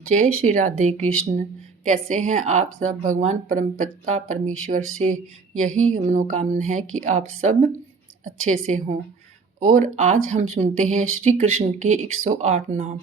जय श्री राधे कृष्ण। कैसे हैं आप सब। भगवान परमपिता परमेश्वर से यही मनोकामना है कि आप सब अच्छे से हों। और आज हम सुनते हैं श्री कृष्ण के 108 नाम।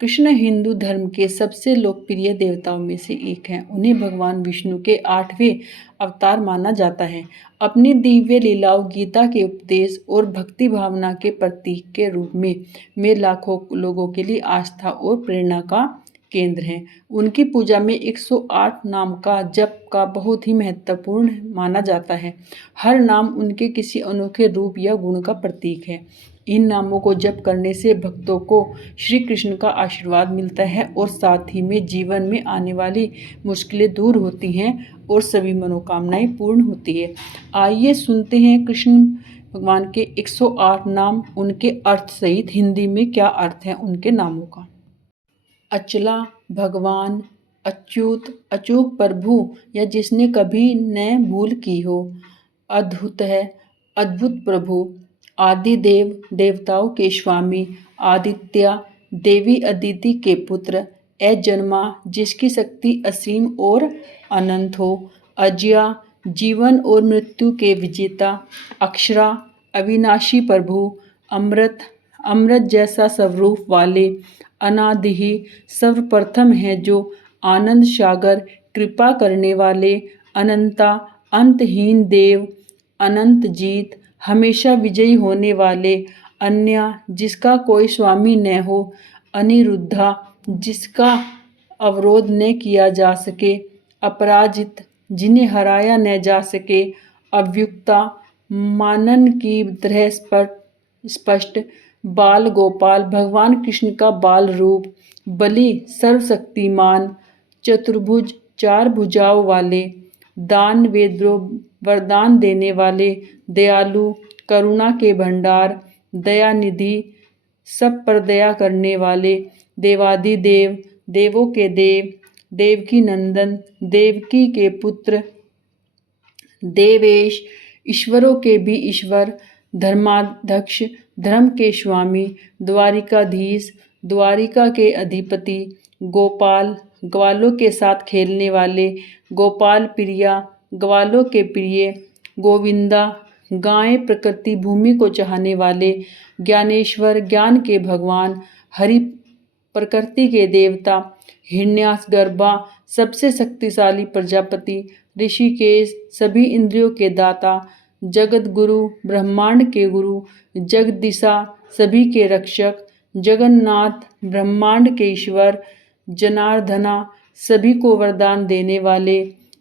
कृष्ण हिंदू धर्म के सबसे लोकप्रिय देवताओं में से एक हैं। उन्हें भगवान विष्णु के 8वें अवतार माना जाता है। अपनी दिव्य लीलाओं, गीता के उपदेश और भक्ति भावना के प्रतीक के रूप में लाखों लोगों के लिए आस्था और प्रेरणा का केंद्र हैं। उनकी पूजा में 108 नाम का जप का बहुत ही महत्वपूर्ण माना जाता है। हर नाम उनके किसी अनोखे रूप या गुण का प्रतीक है। इन नामों को जप करने से भक्तों को श्री कृष्ण का आशीर्वाद मिलता है और साथ ही में जीवन में आने वाली मुश्किलें दूर होती हैं और सभी मनोकामनाएं पूर्ण होती है। आइए सुनते हैं कृष्ण भगवान के 108 नाम, उनके अर्थ सहित हिंदी में क्या अर्थ है उनके नामों का। अचला भगवान, अच्युत अचूक प्रभु या जिसने कभी न भूल की हो। अद्भुत है, अद्भुत प्रभु। आदि देव, देवताओं के स्वामी। आदित्य, देवी अदिति के पुत्र। अजन्मा, जिसकी शक्ति असीम और अनंत हो। अजया, जीवन और मृत्यु के विजेता। अक्षरा, अविनाशी प्रभु। अमृत, अमृत जैसा स्वरूप वाले। अनादि, सर्वप्रथम है जो आनंद सागर, कृपा करने वाले। अनंता, अंतहीन देव। अनंत जीत, हमेशा विजयी होने वाले। अन्या, जिसका कोई स्वामी न हो। अनिरुद्धा, जिसका अवरोध न किया जा सके। अपराजित, जिन्हें हराया न जा सके। अव्युक्ता, मानन की तरह स्पष्ट। बाल गोपाल, भगवान कृष्ण का बाल रूप। बलि, सर्वशक्तिमान। चतुर्भुज, 4 भुजाओं वाले। दान वेद्रो, वरदान देने वाले। दयालु, करुणा के भंडार। दयानिधि, सब पर दया करने वाले। देवादिदेव, देवों के देव। देवकी नंदन, देवकी के पुत्र। देवेश, ईश्वरों के भी ईश्वर। धर्माध्यक्ष, धर्म के स्वामी। द्वारिकाधीश, द्वारिका के अधिपति। गोपाल, ग्वालों के साथ खेलने वाले। गोपाल प्रिया, ग्वालों के प्रिय। गोविंदा, गायें प्रकृति भूमि को चाहने वाले। ज्ञानेश्वर, ज्ञान के भगवान। हरि, प्रकृति के देवता। हिरण्यासगर्भा, सबसे शक्तिशाली प्रजापति। ऋषिकेश, सभी इंद्रियों के दाता। जगत गुरु, ब्रह्मांड के गुरु। जगदीशा, सभी के रक्षक। जगन्नाथ, ब्रह्मांड के ईश्वर। जनार्दना, सभी को वरदान देने वाले।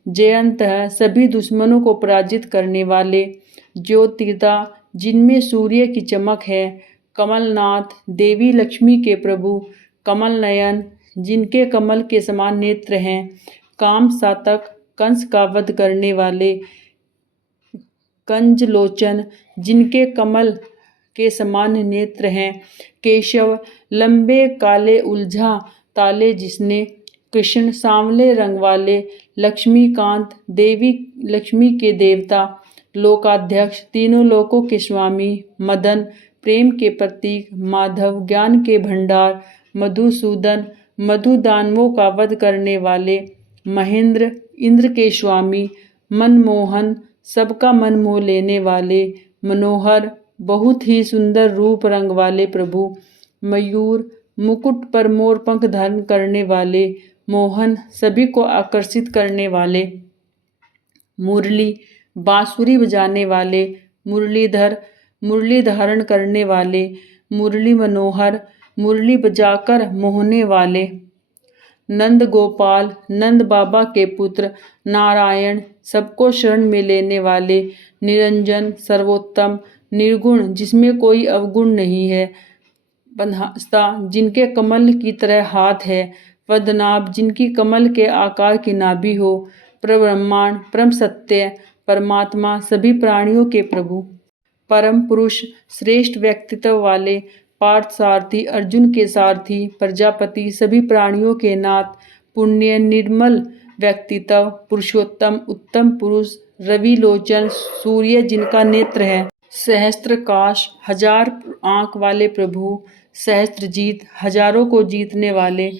जयंत, सभी दुश्मनों को पराजित करने वाले। ज्योतिर्दा, जिनमें सूर्य की चमक है। कमलनाथ, देवी लक्ष्मी के प्रभु। कमल नयन, जिनके कमल के समान नेत्र हैं। काम सातक, कंस का वध करने वाले। कंजलोचन, जिनके कमल के समान नेत्र हैं। केशव, लंबे काले उलझा ताले जिसने। कृष्ण, सांवले रंग वाले। लक्ष्मीकांत, देवी लक्ष्मी के देवता। लोकाध्यक्ष, तीनों लोकों के स्वामी। मदन, प्रेम के प्रतीक। माधव, ज्ञान के भंडार। मधुसूदन, मधु दानवों का वध करने वाले। महेंद्र, इंद्र के स्वामी। मनमोहन, सबका मन मोह लेने वाले। मनोहर, बहुत ही सुंदर रूप रंग वाले प्रभु। मयूर, मुकुट पर मोर पंख धारण करने वाले। मोहन, सभी को आकर्षित करने वाले। मुरली, बांसुरी बजाने वाले। मुरलीधर, मुरली धारण करने वाले। मुरली मनोहर, मुरली बजाकर मोहने वाले। नंद गोपाल, नंद बाबा के पुत्र। नारायण, सबको शरण में लेने वाले। निरंजन, सर्वोत्तम। निर्गुण, जिसमें कोई अवगुण नहीं है। बन्हस्ता, जिनके कमल की तरह हाथ है। पद्मनाभ, जिनकी कमल के आकार की नाभि हो। परब्रह्मण, परम सत्य, परमात्मा, सभी प्राणियों के प्रभु। परम पुरुष, श्रेष्ठ व्यक्तित्व वाले। पार्थसारथी, अर्जुन के सारथी। प्रजापति, सभी प्राणियों के नाथ। पुण्य, निर्मल व्यक्तित्व। पुरुषोत्तम, उत्तम पुरुष। रवि लोचन, सूर्य जिनका नेत्र है। सहस्त्रकाश, 1000 आंख वाले प्रभु। सहस्त्रजीत, हजारों को जीतने वाले।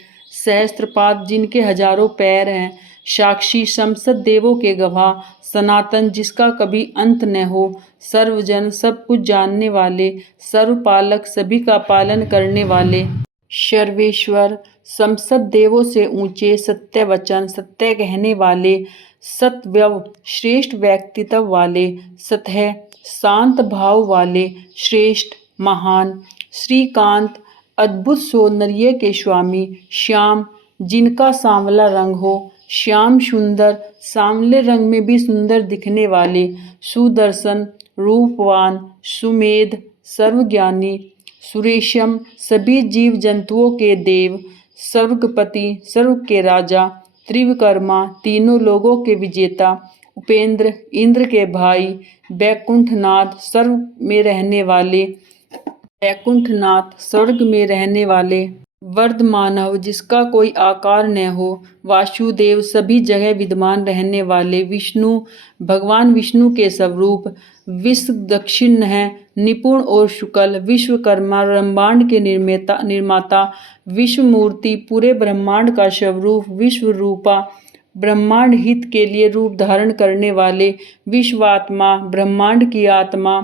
सहस्त्रपाद जिनके हजारों पैर हैं, साक्षी संसद देवों के गवाह, सनातन जिसका कभी अंत न हो, सर्वजन सब कुछ जानने वाले, सर्वपालक सभी का पालन करने वाले, सर्वेश्वर संसद देवों से ऊंचे, सत्य वचन सत्य कहने वाले, सत्यव्यव श्रेष्ठ व्यक्तित्व वाले, सतह शांत भाव वाले, श्रेष्ठ महान श्रीकांत अद्भुत सौंदर्य के स्वामी, श्याम जिनका सांवला रंग हो, श्याम सुंदर सांवले रंग में भी सुंदर दिखने वाले, सुदर्शन रूपवान, सुमेध सर्वज्ञानी, सुरेशम सभी जीव जंतुओं के देव, स्वर्गपति स्वर्ग के राजा, त्रिविकर्मा तीनों लोगों के विजेता, उपेंद्र इंद्र के भाई, वैकुंठनाथ स्वर्ग में रहने वाले, वैकुंठनाथ स्वर्ग में रहने वाले, वर्धमानव जिसका कोई आकार न हो, वासुदेव सभी जगह विद्यमान रहने वाले, विष्णु भगवान विष्णु के स्वरूप, विश्व दक्षिण है निपुण और शुक्ल, विश्वकर्मा ब्रह्मांड के निर्माता, विश्व मूर्ति पूरे ब्रह्मांड का स्वरूप, विश्व रूपा ब्रह्मांड हित के लिए रूप धारण करने वाले, विश्वात्मा ब्रह्मांड की आत्मा,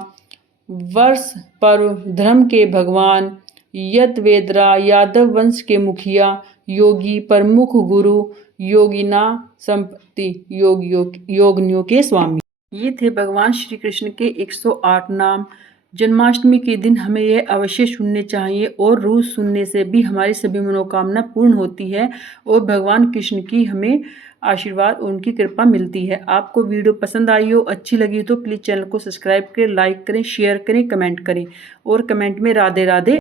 वर्ष पर्व धर्म के भगवान, यतवेदरा यादव वंश के मुखिया, योगी प्रमुख गुरु, योगिना संपत्ति योगियों के स्वामी। ये थे भगवान श्री कृष्ण के 108 नाम। जन्माष्टमी के दिन हमें यह अवश्य सुनने चाहिए और रोज सुनने से भी हमारी सभी मनोकामना पूर्ण होती है और भगवान कृष्ण की हमें आशीर्वाद और उनकी कृपा मिलती है। आपको वीडियो पसंद आई हो, अच्छी लगी तो प्लीज़ चैनल को सब्सक्राइब करें, लाइक करें, शेयर करें, कमेंट करें और कमेंट में राधे राधे